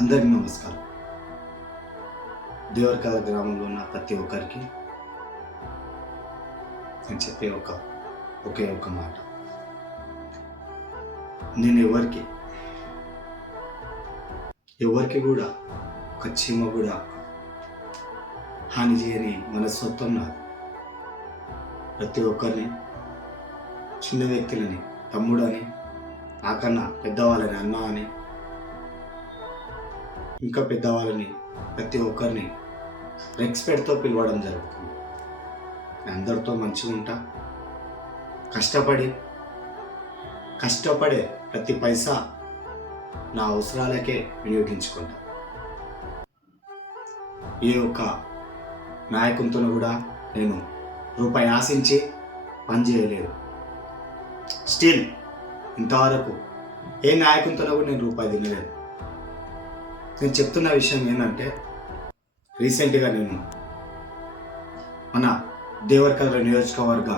అందరికీ నమస్కారం. దేవరకాల గ్రామంలో ఉన్న ప్రతి ఒక్కరికి నేను చెప్పే ఒక ఒకే ఒక మాట. నేను ఎవరికి ఎవరికి కూడా ఒక చీమ కూడా హాని చేయని మనస్తత్వం నాది. ప్రతి ఒక్కరిని చిన్న వ్యక్తులని తమ్ముడని నాకన్నా పెద్దవాళ్ళని అన్న అని ఇంకా పెద్దవాళ్ళని ప్రతి ఒక్కరిని రెస్పెక్ట్తో పిలవడం జరుగుతుంది. అందరితో మంచిగా ఉంటా. కష్టపడి కష్టపడే ప్రతి పైసా నా అవసరాలకే వినియోగించుకుంటా. ఏ ఒక్క నాయకునితో కూడా నేను రూపాయి ఆశించి పనిచేయలేదు స్టిల్ ఇంతవరకు ఏ నాయకునితో కూడా నేను రూపాయి తినలేదు. నేను చెప్తున్న విషయం ఏంటంటే రీసెంట్గా నేను మన దేవరకద్ర నియోజకవర్గ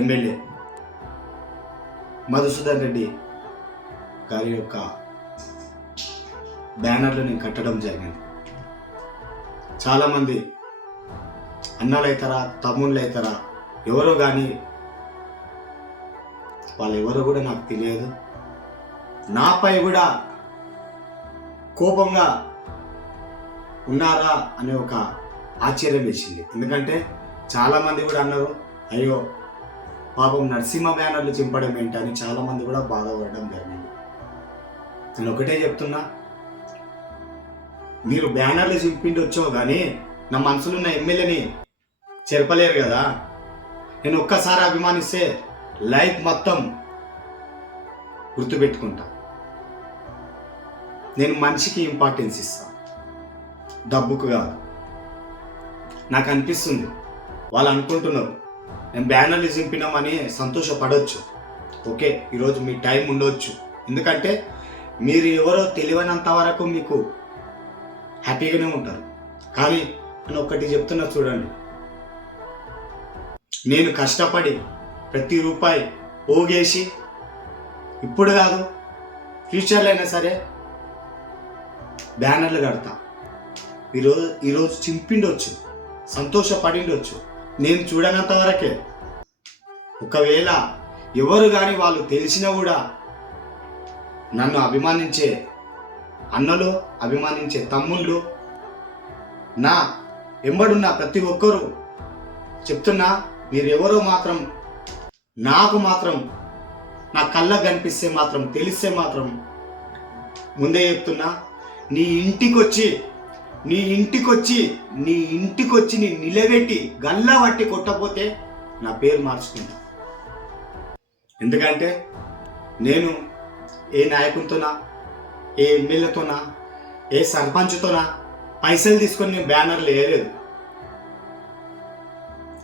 ఎమ్మెల్యే మధుసూదన్ రెడ్డి గారి యొక్క బ్యానర్లు నేను కట్టడం జరిగింది. చాలామంది అన్నలు అవుతారా తమ్ముళ్ళు అవుతారా ఎవరో కానీ వాళ్ళు ఎవరో కూడా నాకు తెలియదు. నాపై కూడా కోపంగా ఉన్నారా అనే ఒక ఆశ్చర్యం వేసింది. ఎందుకంటే చాలామంది కూడా అన్నారు అయ్యో పాపం నరసింహ బ్యానర్లు చింపడం ఏంటని చాలామంది కూడా బాధపడడం జరిగింది. నేను ఒకటే చెప్తున్నా మీరు బ్యానర్లు చింపిండొచ్చో కానీ నా మనసులో ఉన్న ఎమ్మెల్యేని చెరపలేరు కదా. నేను ఒక్కసారి అభిమానిస్తే లైఫ్ మొత్తం గుర్తుపెట్టుకుంటా. నేను మనిషికి ఇంపార్టెన్స్ ఇస్తాను డబ్బుకు కాదు. నాకు అనిపిస్తుంది వాళ్ళు అనుకుంటున్నారు నేను బ్యానర్లు చింపినామని సంతోషపడవచ్చు ఓకే ఈరోజు మీ టైం ఉండవచ్చు ఎందుకంటే మీరు ఎవరో తెలియనంత వరకు మీకు హ్యాపీగానే ఉంటారు. కానీ నేను ఒక్కటి చెప్తున్నా చూడండి. నేను కష్టపడి ప్రతి రూపాయి పోగేసి ఇప్పుడు కాదు ఫ్యూచర్లో అయినా సరే బ్యానర్లు కడతా. ఈరోజు ఈరోజు చింపిండొచ్చు. సంతోషపడిండొచ్చు. నేను చూడనంత వరకే. ఒకవేళ ఎవరు కానీ వాళ్ళు తెలిసినా కూడా నన్ను అభిమానించే అన్నలు అభిమానించే తమ్ముళ్ళు నా వెంబడున్న ప్రతి ఒక్కరూ చెప్తున్నా మీరెవరో మాత్రం నాకు మాత్రం నా కళ్ళకు కనిపిస్తే మాత్రం తెలిస్తే మాత్రం ముందే చెప్తున్నా నీ ఇంటికొచ్చి నీ ఇంటికొచ్చి నీ ఇంటికొచ్చి నీ నిలబెట్టి గల్లా పట్టి కొట్టపోతే నా పేరు మార్చుకుంటా. ఎందుకంటే నేను ఏ నాయకునితోనా ఏ ఎమ్మెల్యేతోనా ఏ సర్పంచ్తోనా పైసలు తీసుకొని నేను బ్యానర్లు వేయలేదు.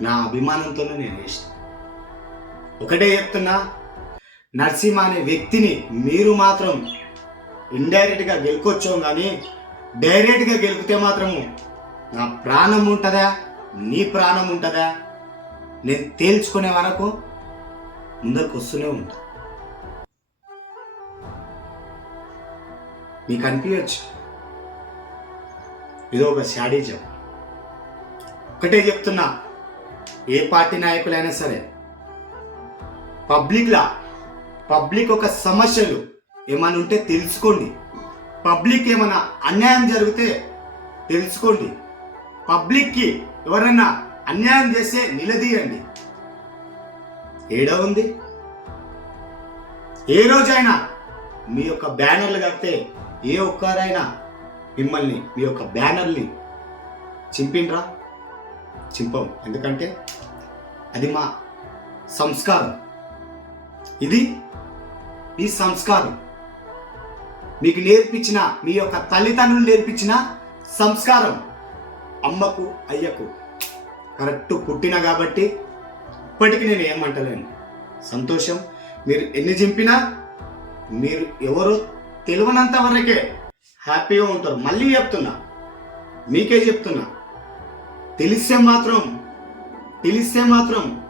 నా అభిమానంతోనే నేను వేసిన. ఒకటే చెప్తున్నా నరసింహ అనే వ్యక్తిని మీరు మాత్రం ఇండైరెక్ట్గా గెలుకొచ్చాం కానీ డైరెక్ట్గా గెలిపితే మాత్రము నా ప్రాణం ఉంటుందా? నీ ప్రాణం ఉంటుందా? నేను తేల్చుకునే వరకు ముందరికి వస్తూనే ఉంటా. నీకు అనిపించచ్చు ఇదో ఒక శాడీజం ఒకటే చెప్తున్నా ఏ పార్టీ నాయకులైనా సరే పబ్లిక్లా పబ్లిక్ ఒక సమస్యలు ఏమైనా ఉంటే తెలుసుకోండి. పబ్లిక్ ఏమైనా అన్యాయం జరిగితే తెలుసుకోండి. పబ్లిక్కి ఎవరైనా అన్యాయం చేస్తే నిలదీయండి. ఏడో ఉంది? ఏ రోజైనా మీ యొక్క బ్యానర్లు కడితే ఏ ఒక్కరైనా మిమ్మల్ని మీ యొక్క బ్యానర్ని చింపిండ్రా? చింపం. ఎందుకంటే అది మా సంస్కారం. ఇది ఈ సంస్కారం. మీకు నేర్పించిన మీ యొక్క తల్లిదండ్రులు నేర్పించిన సంస్కారం అమ్మకు అయ్యకు. కరెక్ట్ పుట్టిన కాబట్టి ఇప్పటికీ నేను ఏమంటలేను సంతోషం. మీరు ఎన్ని చింపినా మీరు ఎవరో తెలియనంత వరకే హ్యాపీగా ఉంటారు. మళ్ళీ చెప్తున్నా మీకే చెప్తున్నా. తెలిస్తే మాత్రం తెలిస్తే మాత్రం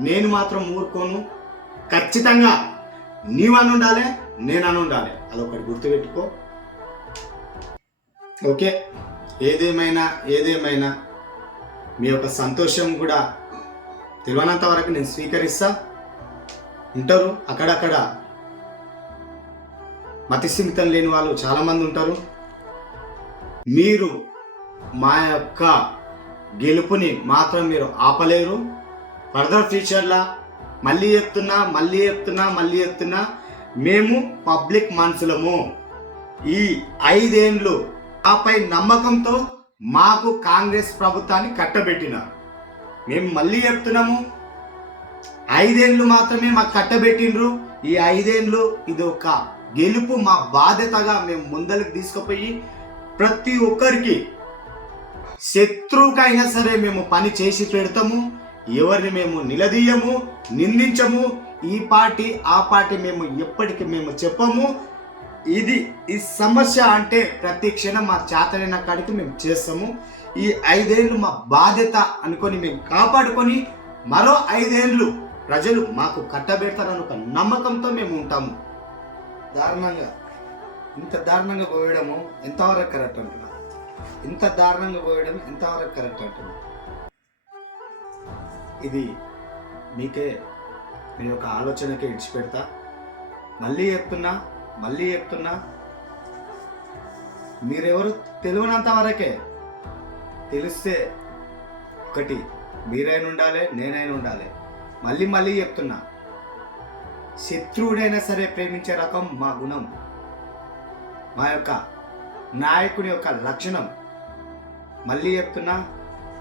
నేను మాత్రం ఊరుకోను. ఖచ్చితంగా నీవని ఉండాలి. నేనని ఉండాలి. అదొకటి గుర్తుపెట్టుకో. ఓకే? ఏదేమైనా ఏదేమైనా మీ యొక్క సంతోషం కూడా తెలియనంత వరకు నేను స్వీకరిస్తా. ఉంటారు. అక్కడక్కడ మతిస్థిమితం లేని వాళ్ళు చాలామంది ఉంటారు. మీరు మా యొక్క గెలుపుని మాత్రం మీరు ఆపలేరు. ఫర్దర్ ఫ్యూచర్లా మళ్ళీ చెప్తున్నా మళ్ళీ చెప్తున్నా మళ్ళీ చెప్తున్నా మేము పబ్లిక్ మనుషులము. ఈ ఐదేండ్లు ఆపై నమ్మకంతో మాకు కాంగ్రెస్ ప్రభుత్వాన్ని కట్టబెట్టినారు. మేము మళ్ళీ చెప్తున్నాము ఐదేండ్లు మాత్రమే మాకు కట్టబెట్టిండ్రు. ఈ ఐదేండ్లు ఇది ఒక గెలుపు మా బాధ్యతగా మేము ముందరికి తీసుకుపోయి ప్రతి ఒక్కరికి శత్రువుకైనా సరే మేము పని చేసి పెడతాము. ఎవరిని మేము నిలదీయము నిందించము ఈ పార్టీ ఆ పార్టీ మేము ఎప్పటికీ మేము చెప్పము. ఇది ఈ సమస్య అంటే ప్రతి క్షణం మా చేతనైన కాడికి మేము చేస్తాము. ఈ ఐదేళ్ళు మా బాధ్యత అనుకొని మేము కాపాడుకొని మరో ఐదేళ్ళు ప్రజలు మాకు కట్టబెడతారని ఒక నమ్మకంతో మేము ఉంటాము. దారుణంగా ఇంత దారుణంగా పోయడము ఎంతవరకు కరెక్ట్ అంటున్నా? ఇంత దారుణంగా పోయడం ఎంతవరకు కరెక్ట్ అంటున్నా? ఇది మీకే మీ యొక్క ఆలోచనకి ఇడిచిపెడతా. మళ్ళీ చెప్తున్నా మళ్ళీ చెప్తున్నా. మీరెవరు తెలియనంత వరకే తెలిస్తే ఒకటి మీరైనా ఉండాలి నేనైనా ఉండాలి. మళ్ళీ మళ్ళీ చెప్తున్నా. శత్రువుడైనా సరే ప్రేమించే రకం మా గుణం. మా యొక్క నాయకుని యొక్క లక్షణం. మళ్ళీ చెప్తున్నా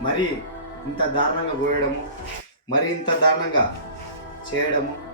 మరి ఇంత దారుణంగా పోయడము మరి ఇంత దారుణంగా చేయడము